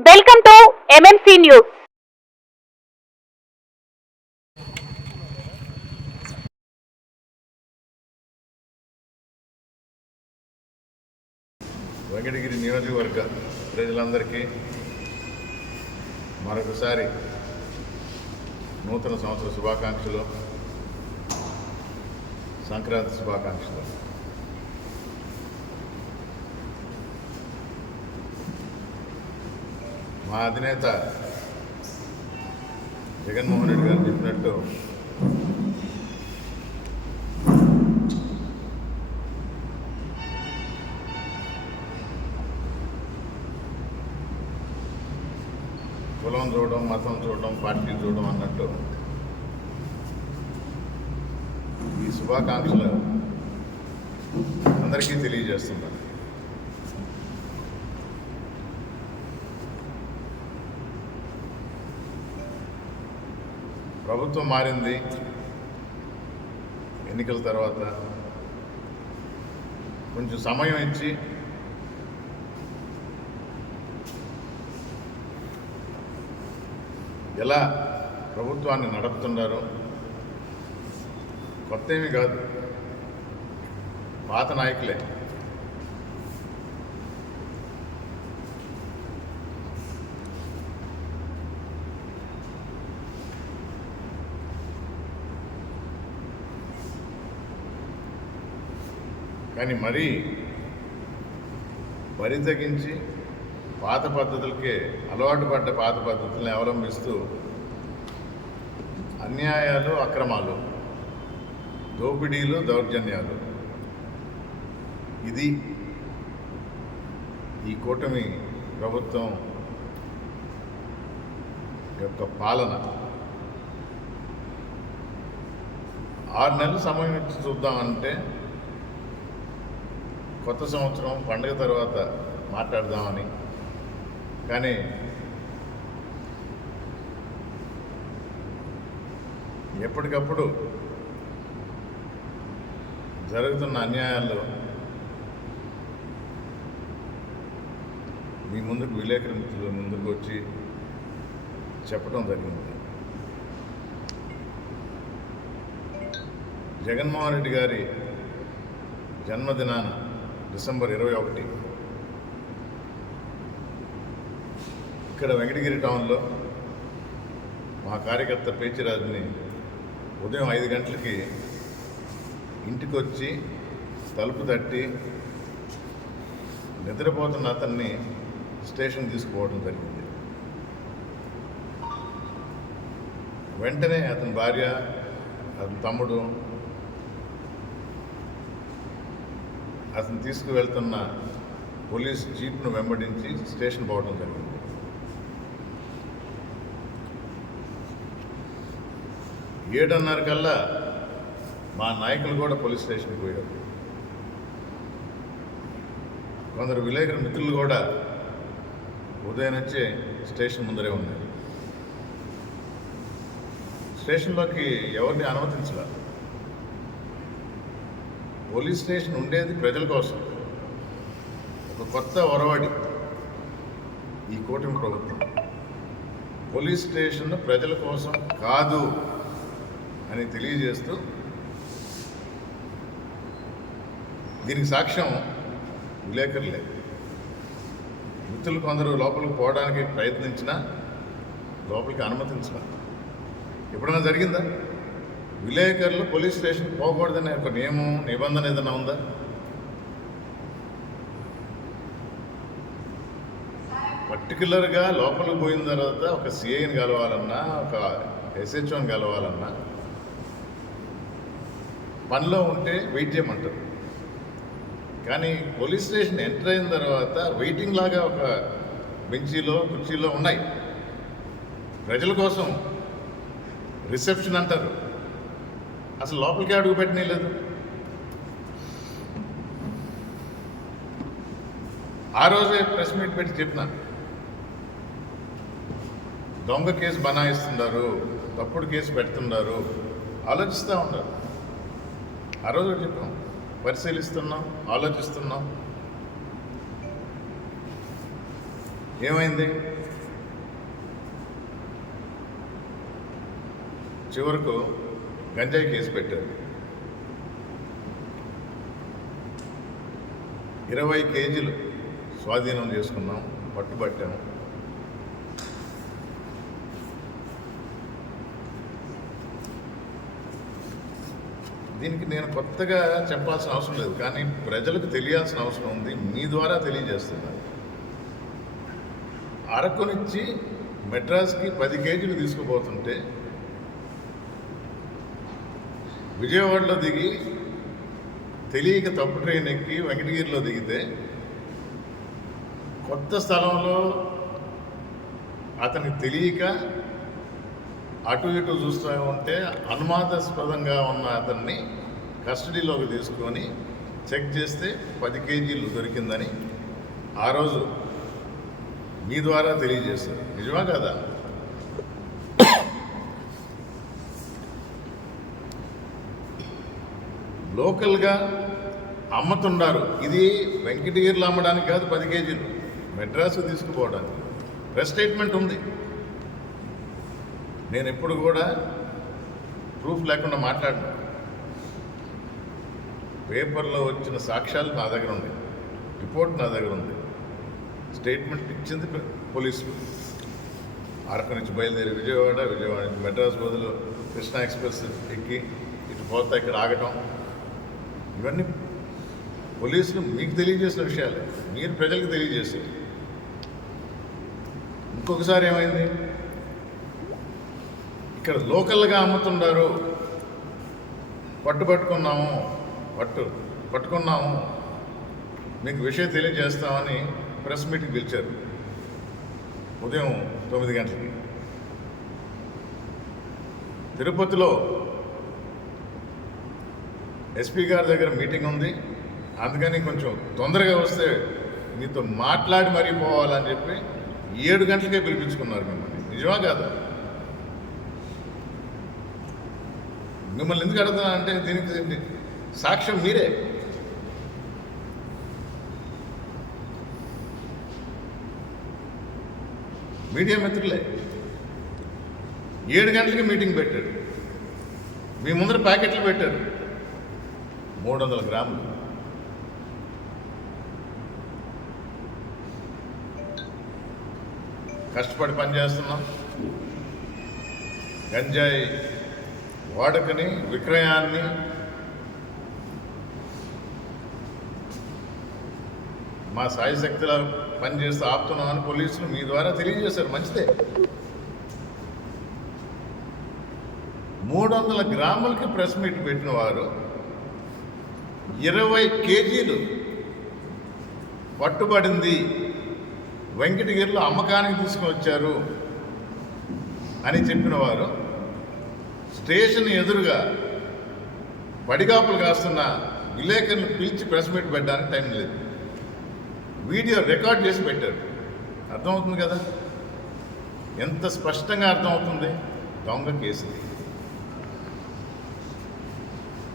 Welcome to MMC news Venkatagiri నియోజకవర్గ ప్రజలందరికీ మరొకసారి నూతన సంవత్సర శుభాకాంక్షలు సంక్రాంతి శుభాకాంక్షలు. మా అధినేత జగన్మోహన్ రెడ్డి గారు చెప్పినట్టు కులం చూడడం మతం చూడడం పార్టీ చూడడం అన్నట్టు ఈ శుభాకాంక్షలు అందరికీ తెలియజేస్తున్నారు ప్రభుత్వం మారింది. ఎన్నికల తర్వాత కొంచెం సమయం ఇచ్చి ఎలా ప్రభుత్వాన్ని నడుపుతున్నారో కొత్త ఏమీ కాదు. పాత నాయకులే. కానీ మరీ బరితగించి పాత పద్ధతులకే అలవాటు పడ్డ పాత పద్ధతుల్ని అవలంబిస్తూ అన్యాయాలు అక్రమాలు దోపిడీలు దౌర్జన్యాలు. ఇది ఈ కూటమి ప్రభుత్వం యొక్క పాలన. ఆరు నెలలు సమయం ఇచ్చి చూద్దామంటే కొత్త సంవత్సరం పండుగ తర్వాత మాట్లాడదామని. కానీ ఎప్పటికప్పుడు జరుగుతున్న అన్యాయాల్లో మీ ముందుకు విలేకరు ముందుకు వచ్చి చెప్పడం జరిగింది. జగన్మోహన్ రెడ్డి గారి జన్మదినాన డిసెంబర్ ఇరవై ఒకటి. ఇక్కడ వెంకటగిరి టౌన్లో మా కార్యకర్త పేచిరాజుని ఉదయం ఐదు గంటలకి ఇంటికి వచ్చి తలుపు తట్టి నిద్రపోతున్న అతన్ని స్టేషన్ తీసుకుపోవడం జరిగింది. వెంటనే అతని భార్య అతని తమ్ముడు అతను తీసుకువెళ్తున్న పోలీస్ జీప్ను వెంబడించి స్టేషన్ పోవడం జరిగింది. ఏడున్నర కల్లా మా నాయకులు కూడా పోలీస్ స్టేషన్కి పోయారు. కొందరు విలేకరు మిత్రులు కూడా ఉదయం నుంచే స్టేషన్ ముందరే ఉన్నారు. స్టేషన్లోకి ఎవరిని అనుమతించలేదు పోలీస్ స్టేషన్ ఉండేది ప్రజల కోసం. ఒక కొత్త ఒరవడి ఈ కూటమి ప్రభుత్వం. పోలీస్ స్టేషన్ ప్రజల కోసం కాదు అని తెలియజేస్తూ దీనికి సాక్ష్యం విలేకరులే. మిత్రులు కొందరు లోపలికి పోవడానికి ప్రయత్నించినా లోపలికి అనుమతించిన ఎప్పుడైనా జరిగిందా? విలేకరులు పోలీస్ స్టేషన్ పోకూడదనే ఒక నియమం నిబంధన ఏదైనా ఉందా? పర్టికులర్గా లోపలికి పోయిన తర్వాత ఒక సిఐని కలవాలన్నా ఒక ఎస్హెచ్ఓని కలవాలన్నా పనిలో ఉంటే వెయిట్ చేయమంటారు. కానీ పోలీస్ స్టేషన్ ఎంటర్ అయిన తర్వాత వెయిటింగ్ లాగా ఒక బెంచీలో కుర్చీలో ఉన్నాయి. ప్రజల కోసం రిసెప్షన్ అంటారు. అసలు లోపలికి అడుగు పెట్టనే లేదు. ఆ రోజే ప్రెస్ మీట్ పెట్టి చెప్పినా. దొంగ కేసు బనాయిస్తున్నారు తప్పుడు కేసు పెడుతున్నారు ఆలోచిస్తూ ఉన్నారు. ఆ రోజు చెప్పాం పరిశీలిస్తున్నాం ఆలోచిస్తున్నాం. ఏమైంది? చివరకు గంజాయి కేసు పెట్టారు. ఇరవై కేజీలు స్వాధీనం చేసుకున్నాం పట్టుబట్టాము దీనికి నేను కొత్తగా చెప్పాల్సిన అవసరం లేదు కానీ ప్రజలకు తెలియాల్సిన అవసరం ఉంది మీ ద్వారా తెలియజేస్తున్నాను అరకు నుంచి మెడ్రాస్కి పది కేజీలు తీసుకుపోతుంటే విజయవాడలో దిగి తెలియక తప్పు ట్రైన్ ఎక్కి వెంకటగిరిలో దిగితే కొత్త స్థలంలో అతనికి తెలియక అటు ఇటు చూస్తూ ఉంటే అనుమానాస్పదంగా ఉన్న అతన్ని కస్టడీలోకి తీసుకొని చెక్ చేస్తే పది కేజీలు దొరికిందని ఆ రోజు మీ ద్వారా తెలియజేశారు. నిజమా కదా? లోకల్గా అమ్ముతున్నారు ఇది వెంకటగిరిలో అమ్మడానికి కాదు పది కేజీలు. మెడ్రాసు తీసుకుపోవడానికి. ప్రెస్ స్టేట్మెంట్ ఉంది. నేను ఎప్పుడు కూడా ప్రూఫ్ లేకుండా మాట్లాడను. పేపర్లో వచ్చిన సాక్ష్యాలు నా దగ్గర ఉంది రిపోర్ట్ నా దగ్గర ఉంది. స్టేట్మెంట్ ఇచ్చింది పోలీసులు. అరకు నుంచి బయలుదేరి విజయవాడ విజయవాడ నుంచి మెడ్రాస్ బదులు కృష్ణా ఎక్స్ప్రెస్ ఎక్కి ఇటు పోతా ఇక్కడ ఆగటం. ఇవన్నీ పోలీసులు మీకు తెలియజేసిన విషయాలు. మీరు ప్రజలకు తెలియజేశారు ఇంకొకసారి ఏమైంది? ఇక్కడ లోకల్గా అమ్ముతున్నారు పట్టు పట్టుకున్నాము. పట్టు పట్టుకున్నాము. మీకు విషయం తెలియజేస్తామని ప్రెస్ మీటింగ్ పిలిచారు. ఉదయం తొమ్మిది గంటలకి. తిరుపతిలో ఎస్పీ గారి దగ్గర మీటింగ్ ఉంది. అందుకని కొంచెం తొందరగా వస్తే మీతో మాట్లాడి మరీ పోవాలని చెప్పి ఏడు గంటలకే పిలిపించుకున్నారు మిమ్మల్ని. నిజమా కాదా? మిమ్మల్ని ఎందుకు అడుగుతున్నా అంటే దీనికి సాక్ష్యం మీరే. మీడియా మిత్రులే. ఏడు గంటలకి మీటింగ్ పెట్టాడు మీ ముందర ప్యాకెట్లు పెట్టాడు మూడు వందల గ్రాములు. కష్టపడి పనిచేస్తున్నాం గంజాయి వాడకని విక్రయాన్ని మా సాయశక్తిలో పనిచేస్తూ ఆపుతున్నామని పోలీసులు మీ ద్వారా తెలియజేశారు. మంచిదే. మూడు వందల గ్రాములకి ప్రెస్ మీట్ పెట్టిన వారు ఇరవై కేజీలు పట్టుబడింది. వెంకటగిరిలో అమ్మకానికి తీసుకుని వచ్చారు అని చెప్పిన వారు స్టేషన్ ఎదురుగా పడిగాపులు కాస్తున్న విలేకరులు పిలిచి ప్రెస్ మీట్ పెట్టడానికి టైం లేదు. వీడియో రికార్డ్ చేసి పెట్టారు. అర్థమవుతుంది కదా? ఎంత స్పష్టంగా అర్థమవుతుంది? దొంగ కేసు.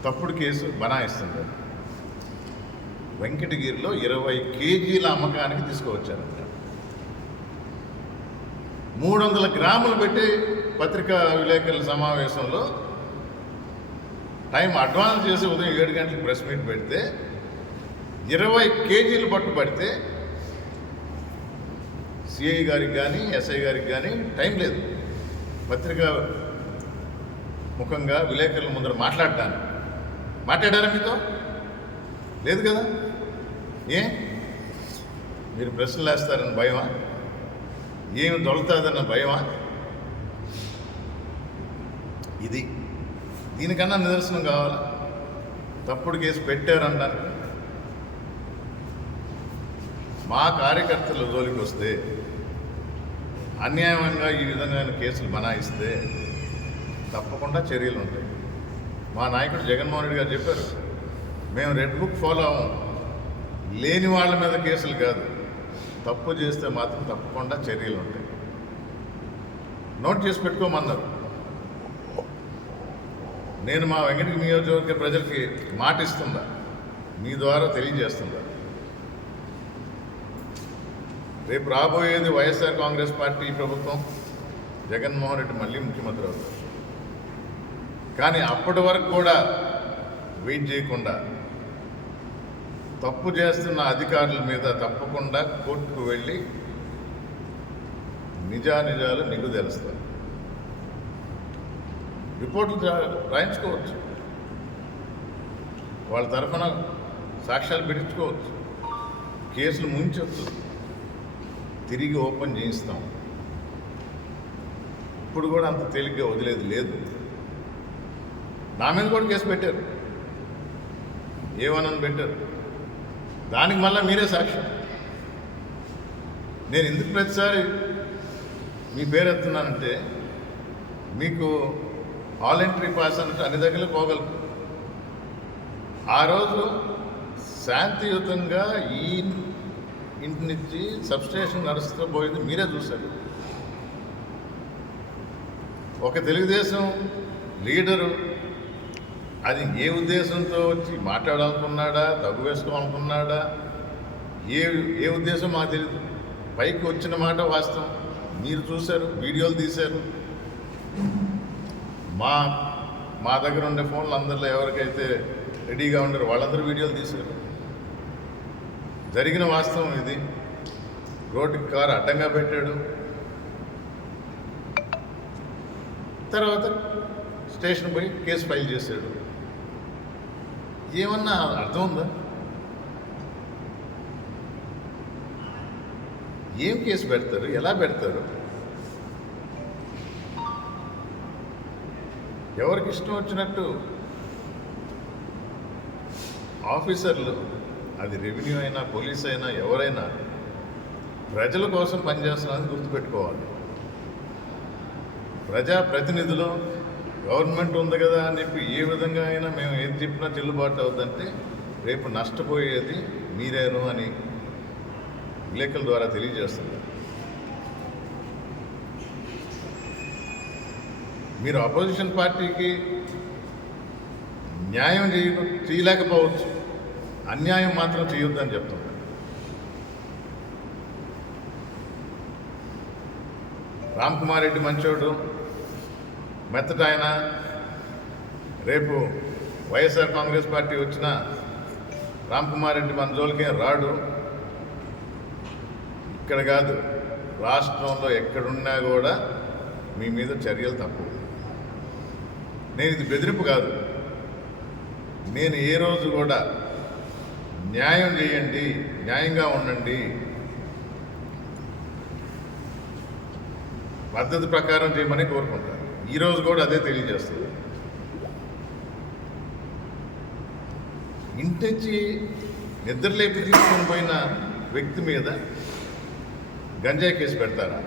తప్పుడు కేసు బనాయిస్తుంది వెంకటగిరిలో ఇరవై కేజీల అమ్మకానికి తీసుకువచ్చారంట మూడు వందల గ్రాములు పెట్టి పత్రికా విలేకరుల సమావేశంలో టైం అడ్వాన్స్ చేసి ఉదయం ఏడు గంటలకు ప్రెస్ మీట్ పెడితే ఇరవై కేజీలు పట్టుబడితే సిఐ గారికి కానీ ఎస్ఐ గారికి కానీ టైం లేదు. పత్రికా ముఖంగా విలేకరుల ముందర మాట్లాడటాను మాట్లాడారా మీతో? లేదు కదా? ఏ? మీరు ప్రశ్నలు వేస్తారని భయమా? ఏమి దొరుకుతుందన్న భయమా? ఇది దీనికన్నా నిదర్శనం కావాలా? తప్పుడు కేసు పెట్టారనడానికి మా కార్యకర్తల జోలికి వస్తే అన్యాయంగా ఈ విధమైన కేసులు బనాయిస్తే తప్పకుండా చర్యలు ఉంటాయి మా నాయకుడు జగన్మోహన్ రెడ్డి గారు చెప్పారు మేము రెడ్ బుక్ ఫాలో అవ్వం. లేని వాళ్ళ మీద కేసులు కాదు. తప్పు చేస్తే మాత్రం తప్పకుండా చర్యలు ఉంటాయి. నోట్ చేసి పెట్టుకోమన్నారు. నేను మా వెంకటకి నియోజకవర్గ ప్రజలకి మాట ఇస్తుందా? మీ ద్వారా తెలియజేస్తుందా? రేపు రాబోయేది వైఎస్ఆర్ కాంగ్రెస్ పార్టీ ప్రభుత్వం జగన్మోహన్ రెడ్డి మళ్ళీ ముఖ్యమంత్రి అవుతారు. కానీ అప్పటి వరకు కూడా వెయిట్ చేయకుండా తప్పు చేస్తున్న అధికారుల మీద తప్పకుండా కోర్టుకు వెళ్ళి నిజానిజాలు నిగ్గు తెలుస్తారు రిపోర్ట్లు రాయించుకోవచ్చు. వాళ్ళ తరఫున సాక్ష్యాలు పెట్టించుకోవచ్చు. కేసులు ముంచొచ్చు. తిరిగి ఓపెన్ చేయిస్తాం. ఇప్పుడు కూడా అంత తేలిగ్గా వదిలేదు లేదు. నా మీద కూడా కేసు పెట్టారు. ఏమనని పెట్టారు. దానికి మళ్ళీ మీరే సాక్ష్యం నేను ఎందుకు ప్రతిసారి మీ పేరు ఎత్తున్నానంటే మీకు ఆల్ ఎంట్రీ పాస్ అన్నట్టు అన్ని దగ్గర పోగలరు ఆ రోజు శాంతియుతంగా ఈ ఇంటి నుంచి సబ్స్టేషన్ నడుస్తూ పోయింది మీరే చూశారు. ఒక తెలుగుదేశం లీడరు అది ఏ ఉద్దేశంతో వచ్చి మాట్లాడాలనుకున్నాడా తగ్గు వేసుకోవాలనుకున్నాడా? ఏ ఏ ఉద్దేశం మాకు తెలియదు పైకి వచ్చిన మాట వాస్తవం. మీరు చూశారు వీడియోలు తీశారు. మా మా దగ్గర ఉండే ఫోన్లు అందరిలో ఎవరికైతే రెడీగా ఉండరు వాళ్ళందరూ వీడియోలు తీశారు. జరిగిన వాస్తవం ఇది. రోడ్డుకి కారు అడ్డంగా పెట్టాడు. తర్వాత స్టేషన్ పోయి కేసు ఫైల్ చేశాడు. ఏమన్నా అర్థం ఉందా? ఏం కేసు పెడతారు? ఎలా పెడతారు? ఎవరికి ఇష్టం వచ్చినట్టు? ఆఫీసర్లు అది రెవెన్యూ అయినా పోలీస్ అయినా ఎవరైనా ప్రజల కోసం పనిచేస్తున్నారని గుర్తుపెట్టుకోవాలి. ప్రజా ప్రతినిధులు గవర్నమెంట్ ఉంది కదా అని చెప్పి ఏ విధంగా అయినా మేము ఏది చెప్పినా చెల్లుబాటు అవుతుందంటే రేపు నష్టపోయేది మీరేను అని విలేకరుల ద్వారా తెలియజేస్తుంది మీరు అపోజిషన్ పార్టీకి న్యాయం చేయ చేయలేకపోవచ్చు. అన్యాయం మాత్రం చేయొద్దని చెప్తున్నారు. రామ్ కుమార్ రెడ్డి మంచోడు. మెత్తట ఆయన రేపు వైఎస్ఆర్ కాంగ్రెస్ పార్టీ వచ్చిన రామ్ కుమార్ రెడ్డి మన జోలికే రాడు. ఇక్కడ కాదు రాష్ట్రంలో ఎక్కడున్నా కూడా మీ మీద చర్యలు తప్పు. నేను ఇది బెదిరింపు కాదు. నేను ఏ రోజు కూడా న్యాయం చేయండి న్యాయంగా ఉండండి. పద్ధతి ప్రకారం చేయమని కోరుకుంటాను ఈరోజు కూడా అదే తెలియజేస్తుంది. ఇంటించి నిద్రలేపి తీసుకొని పోయిన వ్యక్తి మీద గంజాయి కేసు పెడతారా?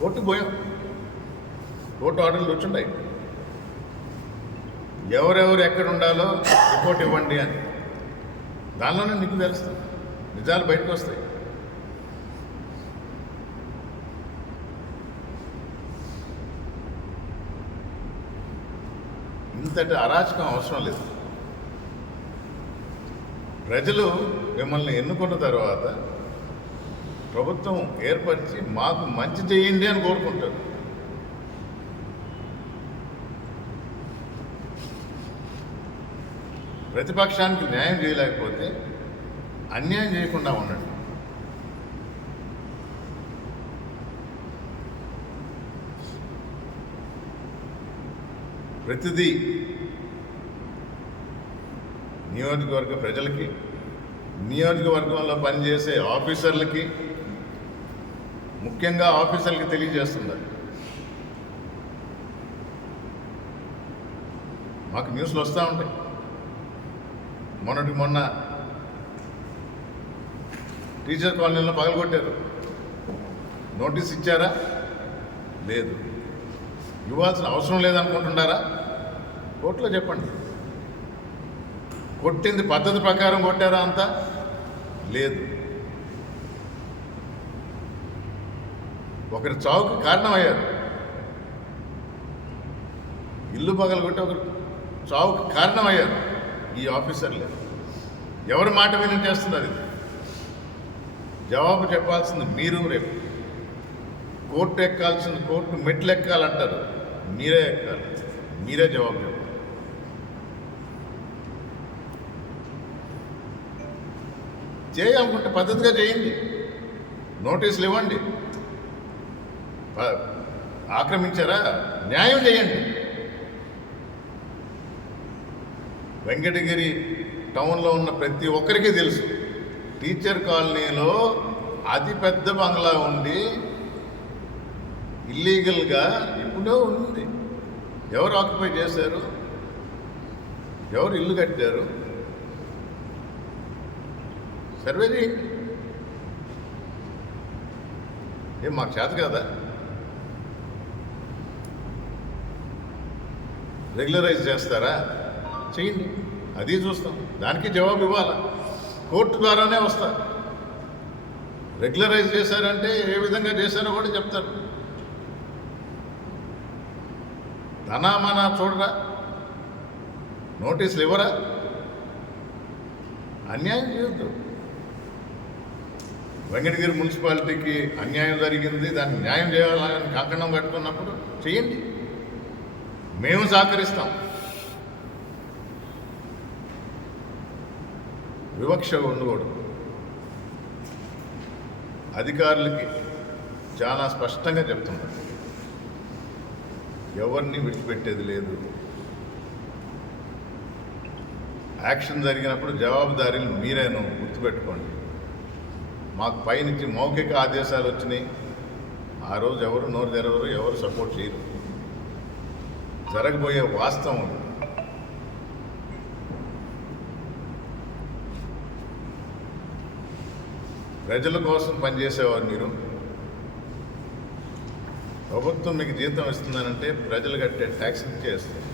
కోర్టు పోయాం. కోర్టు ఆర్డర్లు వచ్చుంటాయి. ఎవరెవరు ఎక్కడ ఉండాలో రిపోర్ట్ ఇవ్వండి అని. దానిలోనే నీకు తెలుస్తుంది నిజాలు బయటకు వస్తాయి. ఇంతటి అరాచకం అవసరం లేదు. ప్రజలు మిమ్మల్ని ఎన్నుకున్న తర్వాత ప్రభుత్వం ఏర్పరిచి మాకు మంచి చేయండి అని కోరుకుంటారు. ప్రతిపక్షానికి న్యాయం చేయలేకపోతే అన్యాయం చేయకుండా ఉండండి. ప్రతిదీ నియోజకవర్గ ప్రజలకి నియోజకవర్గంలో పనిచేసే ఆఫీసర్లకి ముఖ్యంగా ఆఫీసర్లకి తెలియజేస్తున్నారు. మాకు న్యూస్లు వస్తూ ఉంటాయి. మొన్నటి మొన్న టీచర్ కాలనీలో పగలగొట్టారు. నోటీస్ ఇచ్చారా? లేదు. ఇవ్వాల్సిన అవసరం లేదనుకుంటున్నారా? కోర్టులో చెప్పండి. కొట్టింది పద్ధతి ప్రకారం కొట్టారా అంతా? లేదు. ఒకరి చావుకు కారణమయ్యారు. ఇల్లు పగలగొట్టి ఒకరు చావుకు కారణమయ్యారు. ఈ ఆఫీసర్లే ఎవరి మాట విని చేస్తున్నారు ఇది? జవాబు చెప్పాల్సింది మీరు రేపు. కోర్టు ఎక్కాల్సింది కోర్టు మెట్లు ఎక్కాలంటారు మీరే ఎక్కాలి. మీరే జవాబు చెప్పాలి. చేయాలనుకుంటే పద్ధతిగా చేయండి. నోటీసులు ఇవ్వండి. ఆక్రమించారా? న్యాయం చేయండి. వెంకటగిరి టౌన్లో ఉన్న ప్రతి ఒక్కరికి తెలుసు టీచర్ కాలనీలో అతి పెద్ద బంగ్లా ఉండి ఇల్లీగల్గా ఇప్పుడే ఉంది. ఎవరు ఆక్యుపై చేశారు? ఎవరు ఇల్లు కట్టారు? సర్వే చేయండి ఏం మాకు చేత కదా? రెగ్యులరైజ్ చేస్తారా? చేయండి. అది చూస్తాం. దానికి జవాబు ఇవ్వాలా? కోర్టు ద్వారానే వస్తా. రెగ్యులరైజ్ చేశారంటే ఏ విధంగా చేశారో కూడా చెప్తారు. ధనా మన చూడరా? నోటీసులు ఇవ్వరా? అన్యాయం చేయొద్దు. వెంకటగిరి మున్సిపాలిటీకి అన్యాయం జరిగింది దాన్ని న్యాయం చేయాలని కాకండం కట్టుకున్నప్పుడు చేయండి. మేము సహకరిస్తాం. వివక్ష ఉండకూడదు. అధికారులకి చాలా స్పష్టంగా చెప్తున్నారు. ఎవరిని విడిచిపెట్టేది లేదు. యాక్షన్ జరిగినప్పుడు జవాబుదారీలు మీరేను గుర్తుపెట్టుకోండి. మాకు పైనుంచి మౌఖిక ఆదేశాలు వచ్చినాయి. ఆ రోజు ఎవరు నోరు తెరవరు ఎవరు సపోర్ట్ చేయరు. జరగబోయే వాస్తవం ప్రజల కోసం పనిచేసేవారు మీరు. ప్రభుత్వం మీకు జీతం ఇస్తుందనంటే ప్రజలు కట్టే ట్యాక్స్ చేస్తారు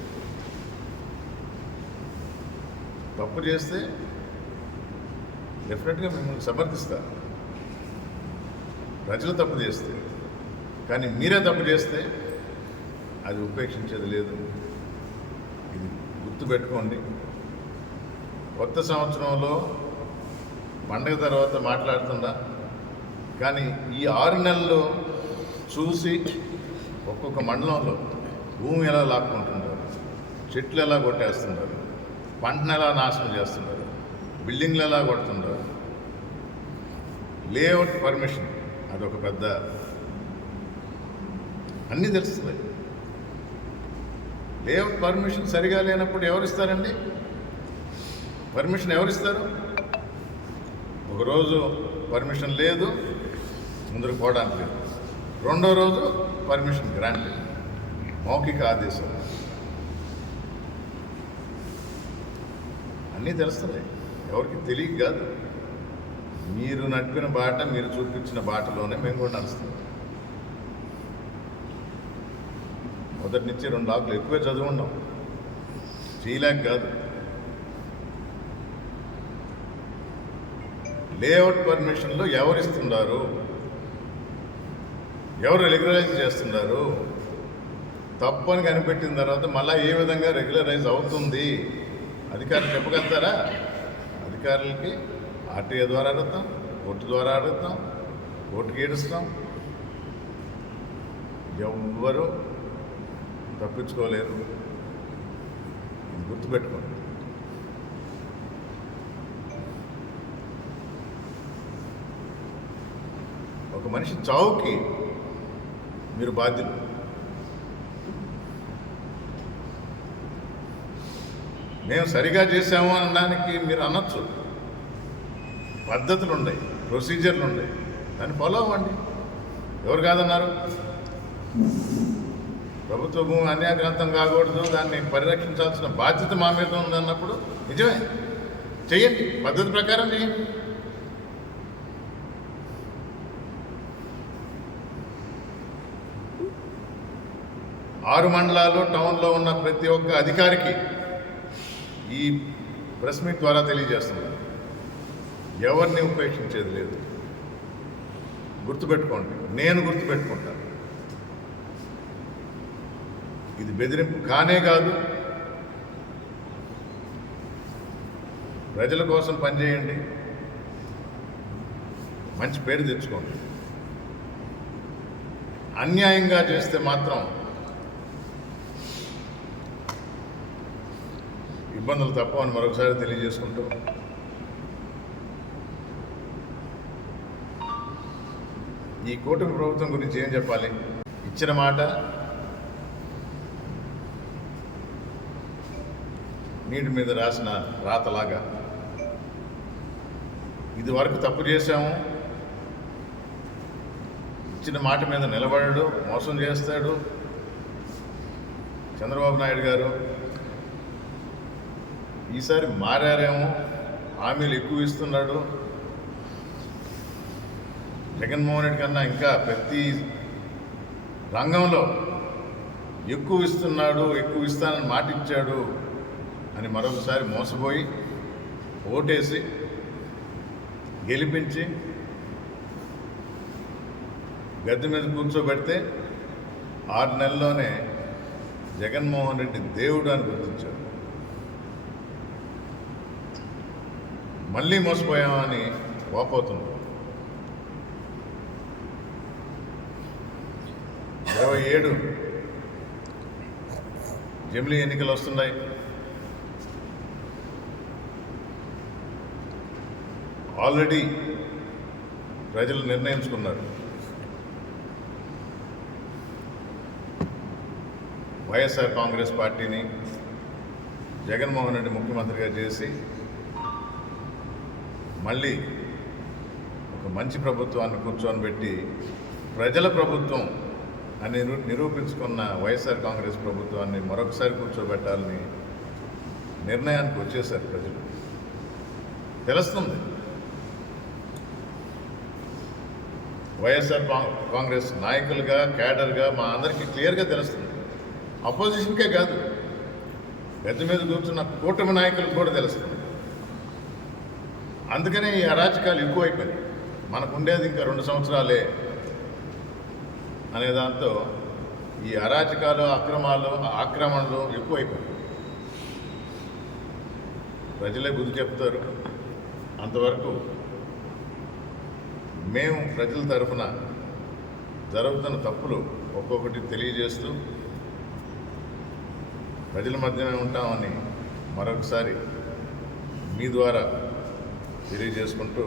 తప్పు చేస్తే డెఫినెట్గా మిమ్మల్ని సమర్థిస్తారు. ప్రజలు తప్పు చేస్తే కానీ మీరే తప్పు చేస్తే అది ఉపేక్షించేది లేదు. ఇది గుర్తుపెట్టుకోండి. కొత్త సంవత్సరంలో పండగ తర్వాత మాట్లాడుతున్నా కానీ ఈ ఆరు నెలలు చూసి ఒక్కొక్క మండలంలో భూమి ఎలా లాక్కుంటున్నారు చెట్లు ఎలా కొట్టేస్తున్నారు పంటను ఎలా నాశనం చేస్తున్నారు బిల్డింగ్లు ఎలా కొడుతున్నారు లేఅవుట్ పర్మిషన్ అదొక పెద్ద అన్నీ తెలుస్తుంది. లేఅవుట్ పర్మిషన్ సరిగా లేనప్పుడు ఎవరిస్తారండి? పర్మిషన్ ఎవరిస్తారు? ఒకరోజు పర్మిషన్ లేదు ముందుకు పోవడానికి లేదు. రెండో రోజు పర్మిషన్ గ్రాంట్ మౌఖిక ఆదేశం. అన్నీ తెలుస్తున్నాయి ఎవరికి తెలియదు కాదు. మీరు నడిపిన బాట మీరు చూపించిన బాటలోనే మేము కూడా నడుస్తాం. మొదటి నుంచి రెండు ఆకులు ఎక్కువే చదువున్నాం చేయలేక కాదు. లేఅవుట్ పర్మిషన్లు ఎవరు ఇస్తున్నారు ఎవరు రెగ్యులరైజ్ చేస్తున్నారు తప్పు అని కనిపెట్టిన తర్వాత మళ్ళీ ఏ విధంగా రెగ్యులరైజ్ అవుతుంది? అధికారులు చెప్పగలుగుతారా? అధికారులకి ఆర్టీఏ ద్వారా అడుగుతాం కోర్టు ద్వారా అడుగుతాం కోర్టుకి ఏడుస్తాం. ఎవ్వరూ తప్పించుకోలేరు. ఇది గుర్తుపెట్టుకోండి. ఒక మనిషి చావుకి మీరు బాధ్యులు. మేము సరిగా చేసాము అనడానికి మీరు అనొచ్చు. పద్ధతులు ఉన్నాయి ప్రొసీజర్లు ఉన్నాయి దాన్ని ఫాలో అవ్వండి. ఎవరు కాదన్నారు? ప్రభుత్వ భూమి అన్యాగ్రంథం కాకూడదు దాన్ని పరిరక్షించాల్సిన బాధ్యత మా మీద ఉందన్నప్పుడు నిజమే. చెయ్యండి పద్ధతి ప్రకారం చేయండి ఆరు మండలాలు టౌన్లో ఉన్న ప్రతి ఒక్క అధికారికి ఈ ప్రెస్ మీట్ ద్వారా తెలియజేస్తున్నారు ఎవరిని ఉపేక్షించేది లేదు. గుర్తుపెట్టుకోండి నేను గుర్తుపెట్టుకుంటాను. ఇది బెదిరింపు కానే కాదు ప్రజల కోసం పనిచేయండి మంచి పేరు తెచ్చుకోండి. అన్యాయంగా చేస్తే మాత్రం ఇబ్బందులు తప్పవని మరొకసారి తెలియజేసుకుంటూ ఈ కూటమి ప్రభుత్వం గురించి ఏం చెప్పాలి? ఇచ్చిన మాట నీటి మీద రాసిన రాతలాగా. ఇది వరకు తప్పు చేశాము. ఇచ్చిన మాట మీద నిలబడడు మోసం చేస్తాడు. చంద్రబాబు నాయుడు గారు ఈసారి మారారేమో హామీలు ఎక్కువ ఇస్తున్నాడు. జగన్మోహన్ రెడ్డి కన్నా ఇంకా ప్రతి రంగంలో ఎక్కువ ఇస్తున్నాడు ఎక్కువ ఇస్తానని మాట ఇచ్చాడు అని మరొకసారి మోసపోయి ఓటేసి గెలిపించి గద్దె మీద కూర్చోబెడితే ఆరు నెలల్లోనే జగన్మోహన్ రెడ్డి దేవుడు అని గుర్తించాడు. మళ్ళీ మోసపోయామని కోపోతుంది ఇరవై ఏడు. జమిలీ ఎన్నికలు వస్తున్నాయి. ఆల్రెడీ ప్రజలు నిర్ణయించుకున్నారు. వైఎస్ఆర్ కాంగ్రెస్ పార్టీని జగన్మోహన్ రెడ్డి ముఖ్యమంత్రిగా చేసి మళ్ళీ ఒక మంచి ప్రభుత్వాన్ని కూర్చొని పెట్టి ప్రజల ప్రభుత్వం అని నిరూపించుకున్న వైఎస్ఆర్ కాంగ్రెస్ ప్రభుత్వాన్ని మరొకసారి కూర్చోబెట్టాలని నిర్ణయానికి వచ్చేసారు ప్రజలు. తెలుస్తుంది. వైఎస్ఆర్ కాం- కాంగ్రెస్ నాయకులుగా క్యాడర్గా మా అందరికీ క్లియర్గా తెలుస్తుంది. అపోజిషన్కే కాదు గద్దె మీద కూర్చున్న కూటమి నాయకులకు కూడా తెలుస్తుంది. అందుకనే ఈ అరాచకాలు ఎక్కువైపోయినాయి. మనకు ఉండేది ఇంకా రెండు సంవత్సరాలే అనే దాంతో ఈ అరాచకాలు అక్రమాలు ఆక్రమణలు ఎక్కువైపోయాయి. ప్రజలే గురి చెప్తారు అంతవరకు మేము ప్రజల తరఫున జరుగుతున్న తప్పులు ఒక్కొక్కటి తెలియజేస్తూ ప్రజల మధ్యనే ఉంటామని మరొకసారి మీ ద్వారా తెలియజేసుకుంటూ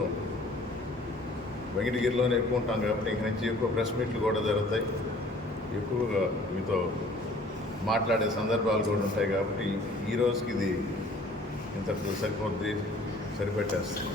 వెంకటగిరిలోనే ఎక్కువ ఉంటాం కాబట్టి ఇంక నుంచి ఎక్కువ ప్రెస్ మీట్లు కూడా జరుగుతాయి. ఎక్కువగా మీతో మాట్లాడే సందర్భాలు కూడా ఉంటాయి కాబట్టి ఈ రోజుకి ఇది ఇంతకు సరిపోద్ది సరిపెట్టేస్తాం.